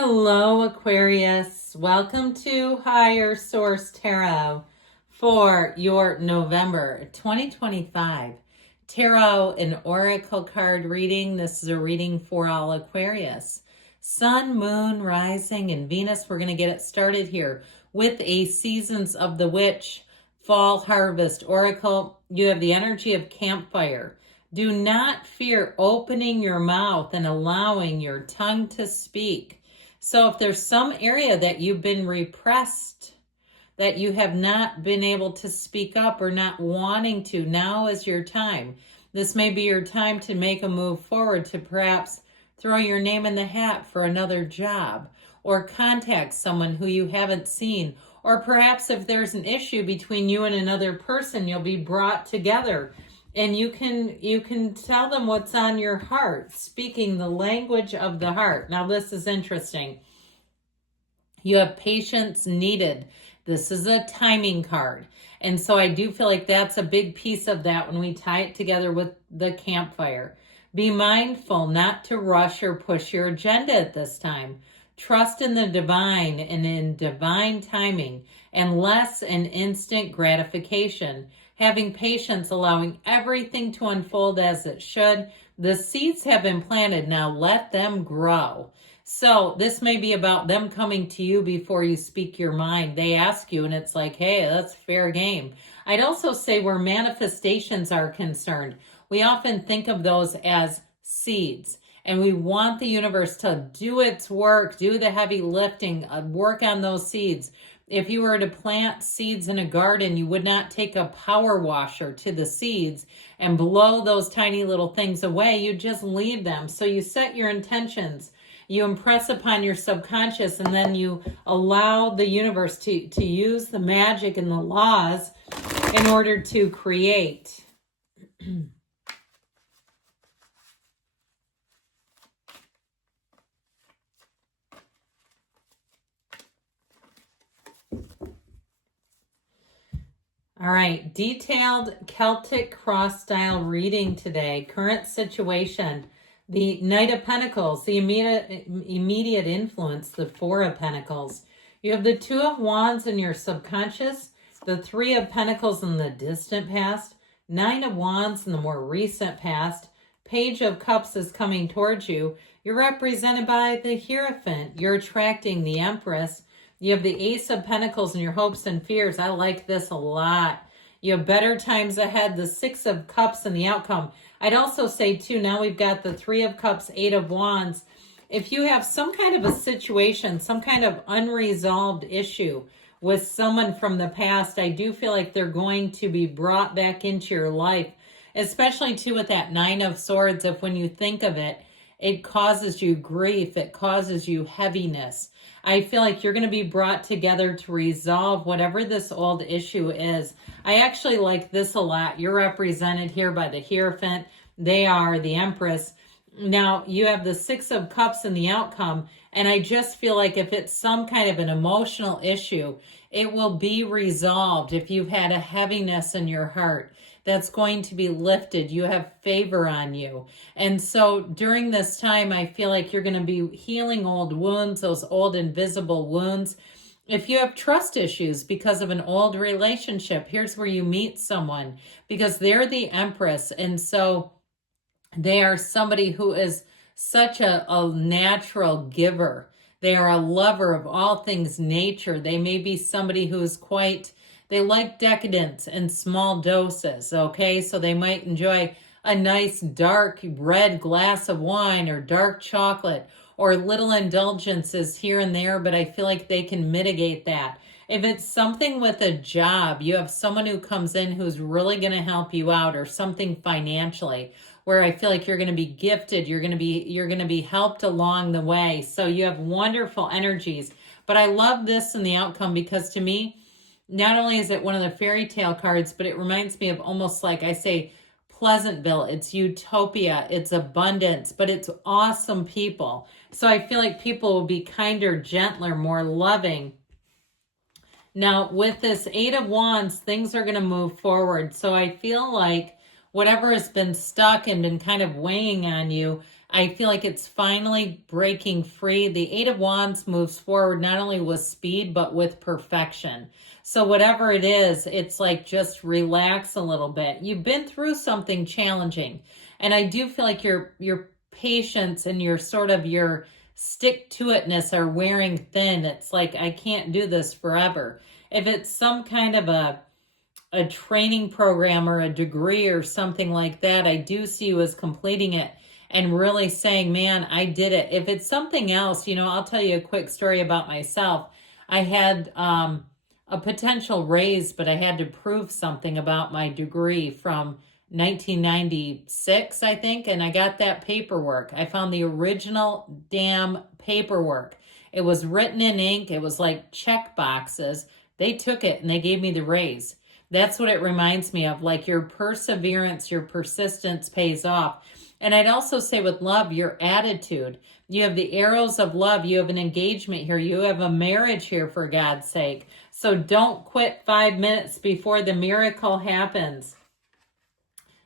Hello, Aquarius. Welcome to Higher Source Tarot for your November 2025 Tarot and Oracle card reading. This is a reading for all Aquarius. Sun, Moon, Rising, and Venus. We're going to get it started here with a Seasons of the Witch Fall Harvest Oracle. You have the energy of campfire. Do not fear opening your mouth and allowing your tongue to speak. So if there's some area that you've been repressed, that you have not been able to speak up or not wanting to, now is your time. This may be your time to make a move forward, to perhaps throw your name in the hat for another job, or contact someone who you haven't seen, or perhaps if there's an issue between you and another person, you'll be brought together. And you can tell them what's on your heart, speaking the language of the heart. Now, this is interesting. You have patience needed. This is a timing card. And so I do feel like that's a big piece of that when we tie it together with the campfire. Be mindful not to rush or push your agenda at this time. Trust in the divine and in divine timing, and less in instant gratification. Having patience, allowing everything to unfold as it should. The seeds have been planted, now let them grow. So this may be about them coming to you before you speak your mind. They ask you and it's like, hey, that's fair game. I'd also say where manifestations are concerned, we often think of those as seeds. And we want the universe to do its work, do the heavy lifting, work on those seeds. If you were to plant seeds in a garden, you would not take a power washer to the seeds and blow those tiny little things away. You just leave them. So you set your intentions, you impress upon your subconscious, and then you allow the universe to use the magic and the laws in order to create. All right, detailed Celtic cross-style reading today. Current situation, the Knight of Pentacles, the immediate influence, the Four of Pentacles. You have the Two of Wands in your subconscious, the Three of Pentacles in the distant past, Nine of Wands in the more recent past, Page of Cups is coming towards you. You're represented by the Hierophant. You're attracting the Empress. You have the Ace of Pentacles in your hopes and fears. I like this a lot. You have better times ahead, the Six of Cups and the outcome. I'd also say, too, now we've got the Three of Cups, Eight of Wands. If you have some kind of a situation, some kind of unresolved issue with someone from the past, I do feel like they're going to be brought back into your life, especially, too, with that Nine of Swords. If when you think of it, it causes you grief, it causes you heaviness. I feel like you're going to be brought together to resolve whatever this old issue is. I actually like this a lot. You're represented here by the Hierophant. They are the Empress. Now, you have the Six of Cups in the outcome, and I just feel like if it's some kind of an emotional issue, it will be resolved. If you've had a heaviness in your heart, that's going to be lifted. You have favor on you. And so during this time, I feel like you're going to be healing old wounds, those old invisible wounds. If you have trust issues because of an old relationship, here's where you meet someone, because they're the Empress. And so they are somebody who is such a natural giver. They are a lover of all things nature. They may be somebody who is they like decadence in small doses, okay? So they might enjoy a nice dark red glass of wine or dark chocolate or little indulgences here and there, but I feel like they can mitigate that. If it's something with a job, you have someone who comes in who's really going to help you out, or something financially where I feel like you're going to be gifted, you're going to be helped along the way. So you have wonderful energies. But I love this in the outcome because to me, not only is it one of the fairy tale cards, but it reminds me of almost like I say Pleasantville. It's utopia, it's abundance, but it's awesome people. So I feel like people will be kinder, gentler, more loving. Now, with this Eight of Wands, things are going to move forward. So I feel like whatever has been stuck and been kind of weighing on you, I feel like it's finally breaking free. The Eight of Wands moves forward not only with speed, but with perfection. So whatever it is, it's like just relax a little bit. You've been through something challenging. And I do feel like your patience and your sort of your stick-to-itness are wearing thin. It's like, I can't do this forever. If it's some kind of a training program or a degree or something like that, I do see you as completing it and really saying, man, I did it. If it's something else, you know, I'll tell you a quick story about myself. I had a potential raise, but I had to prove something about my degree from 1996, I think, and I got that paperwork. I found the original damn paperwork. It was written in ink. It was like check boxes. They took it and they gave me the raise. That's what it reminds me of, like your perseverance, your persistence pays off. And I'd also say with love, your attitude. You have the arrows of love. You have an engagement here. You have a marriage here, for God's sake. So don't quit 5 minutes before the miracle happens.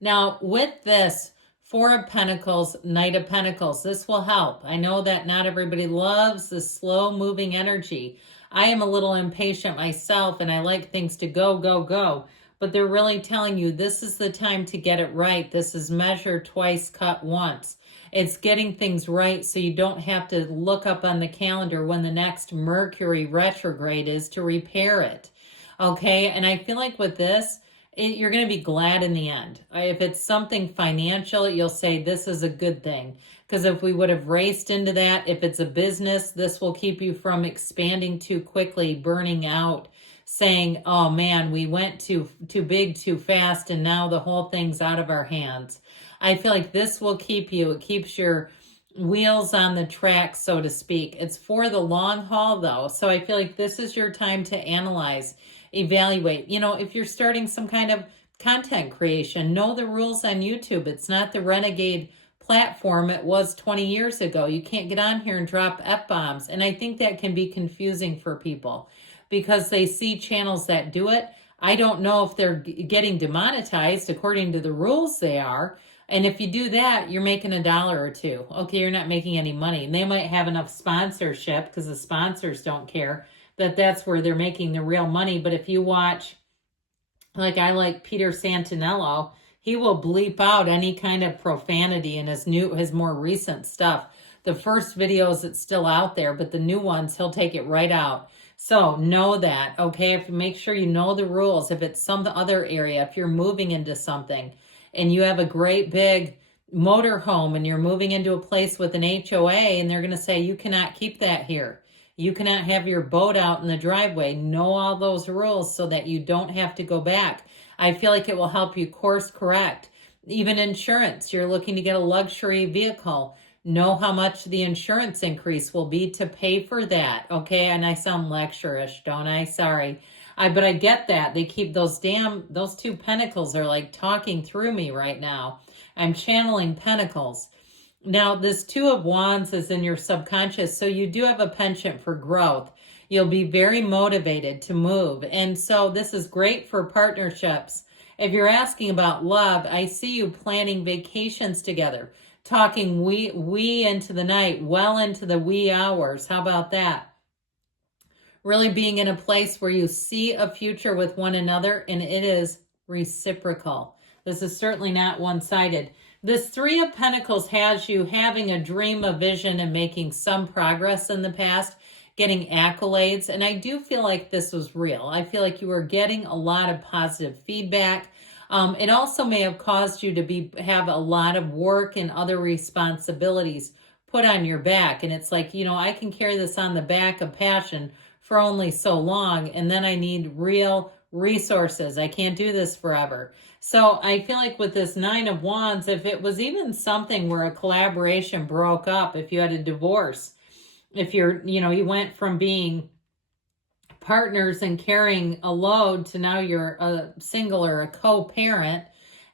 Now, with this, Four of Pentacles, Knight of Pentacles, this will help. I know that not everybody loves the slow-moving energy. I am a little impatient myself, and I like things to go, go, go. But they're really telling you this is the time to get it right. This is measure twice, cut once. It's getting things right so you don't have to look up on the calendar when the next Mercury retrograde is to repair it. Okay, and I feel like with this, you're going to be glad in the end. If it's something financial, you'll say this is a good thing. Because if we would have raced into that, if it's a business, this will keep you from expanding too quickly, burning out, saying, oh man, we went too big too fast and now the whole thing's out of our hands. I feel like this will keep you, it keeps your wheels on the track, so to speak. It's for the long haul though. So I feel like this is your time to analyze, evaluate. You know, if you're starting some kind of content creation, know the rules on YouTube. It's not the renegade platform it was 20 years ago. You can't get on here and drop F-bombs. And I think that can be confusing for people because they see channels that do it. I don't know if they're getting demonetized according to the rules they are. And if you do that, you're making $1 or $2. Okay, you're not making any money. And they might have enough sponsorship because the sponsors don't care that that's where they're making the real money. But if you watch, like I like Peter Santinello, he will bleep out any kind of profanity in his more recent stuff. The first videos, it's still out there, but the new ones, he'll take it right out. So know that, okay? If you make sure you know the rules. If it's some other area, if you're moving into something and you have a great big motorhome and you're moving into a place with an HOA and they're going to say, you cannot keep that here. You cannot have your boat out in the driveway. Know all those rules so that you don't have to go back. I feel like it will help you course correct. Even insurance, you're looking to get a luxury vehicle. Know how much the insurance increase will be to pay for that. Okay, and I sound lecture-ish, don't I? Sorry. But I get that. They keep those two pentacles are like talking through me right now. I'm channeling pentacles. Now, this Two of Wands is in your subconscious, so you do have a penchant for growth. You'll be very motivated to move. And so this is great for partnerships. If you're asking about love, I see you planning vacations together, talking wee into the night, well into the wee hours. How about that? Really being in a place where you see a future with one another, and it is reciprocal. This is certainly not one-sided. This Three of Pentacles has you having a dream, a vision, and making some progress in the past, getting accolades. And I do feel like this was real. I feel like you were getting a lot of positive feedback. It also may have caused you to have a lot of work and other responsibilities put on your back. And it's like, you know, I can carry this on the back of passion for only so long, and then I need real resources. I can't do this forever. So I feel like with this Nine of Wands, if it was even something where a collaboration broke up, if you had a divorce, if you went from being partners and carrying a load to now you're a single or a co-parent,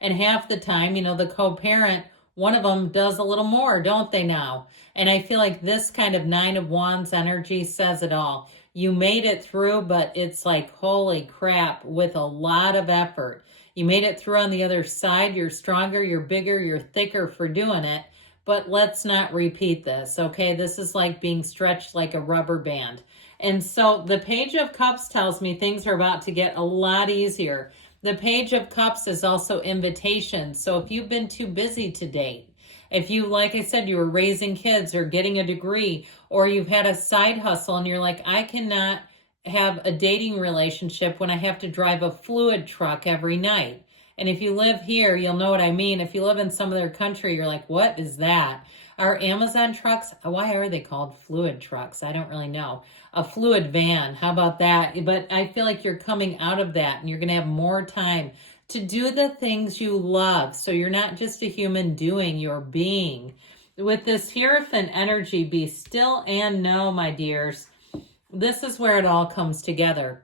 and half the time, the co-parent, one of them does a little more, don't they now? And I feel like this kind of Nine of Wands energy says it all. You made it through, but it's like, holy crap, with a lot of effort. You made it through on the other side. You're stronger, you're bigger, you're thicker for doing it. but let's not repeat this, okay? This is like being stretched like a rubber band. And so the Page of Cups tells me things are about to get a lot easier. The Page of Cups is also invitation. So if you've been too busy to date, if you, like I said, you were raising kids or getting a degree, or you've had a side hustle and you're like, I cannot have a dating relationship when I have to drive a fluid truck every night. And if you live here, you'll know what I mean. If you live in some other country, you're like, what is that? Are Amazon trucks, why are they called fluid trucks? I don't really know. A fluid van, how about that? But I feel like you're coming out of that and you're going to have more time to do the things you love. So you're not just a human doing, you're being. With this Hierophant energy, be still and know, my dears. This is where it all comes together.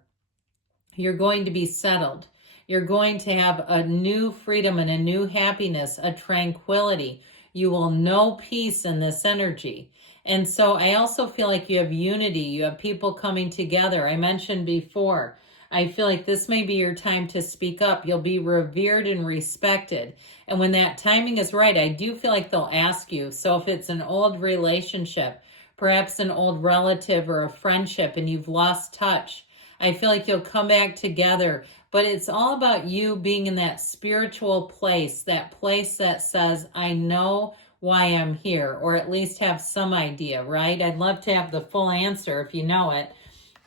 You're going to be settled. You're going to have a new freedom and a new happiness, a tranquility. You will know peace in this energy. And so I also feel like you have unity. You have people coming together. I mentioned before, I feel like this may be your time to speak up. You'll be revered and respected. And when that timing is right, I do feel like they'll ask you. So if it's an old relationship, perhaps an old relative or a friendship, and you've lost touch, I feel like you'll come back together. But it's all about you being in that spiritual place that says, I know why I'm here, or at least have some idea, right? I'd love to have the full answer if you know it.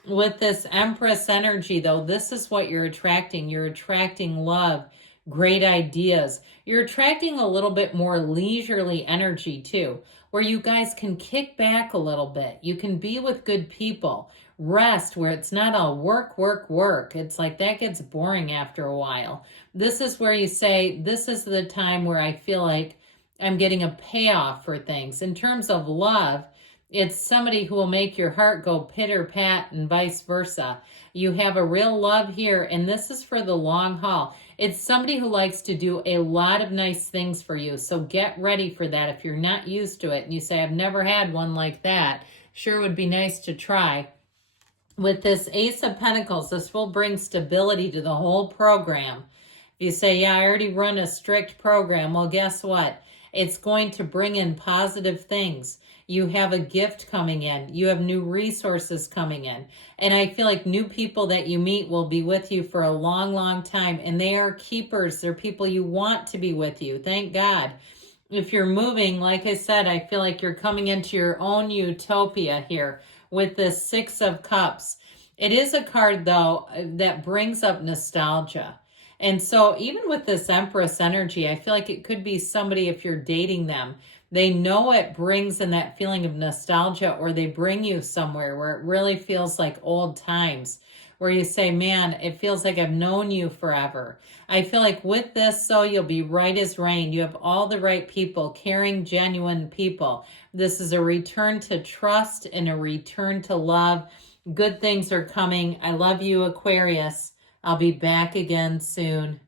With this Empress energy, though, this is what you're attracting. You're attracting love, great ideas. You're attracting a little bit more leisurely energy, too, where you guys can kick back a little bit. You can be with good people. Rest, where it's not all work, work, work. It's like that gets boring after a while. This is where you say, this is the time where I feel like I'm getting a payoff for things. In terms of love, it's somebody who will make your heart go pitter-pat and vice versa. You have a real love here, and this is for the long haul. It's somebody who likes to do a lot of nice things for you, so get ready for that. If you're not used to it and you say, I've never had one like that, sure would be nice to try. With this Ace of Pentacles, this will bring stability to the whole program. You say, yeah, I already run a strict program. Well, guess what? It's going to bring in positive things. You have a gift coming in. You have new resources coming in. And I feel like new people that you meet will be with you for a long, long time. And they are keepers. They're people you want to be with you. Thank God. If you're moving, like I said, I feel like you're coming into your own utopia here with this Six of Cups. It is a card, though, that brings up nostalgia. And so even with this Empress energy, I feel like it could be somebody, if you're dating them, they know it brings in that feeling of nostalgia, or they bring you somewhere where it really feels like old times, where you say, man, it feels like I've known you forever. I feel like with this, so you'll be right as rain. You have all the right people, caring, genuine people. This is a return to trust and a return to love. Good things are coming. I love you, Aquarius. I'll be back again soon.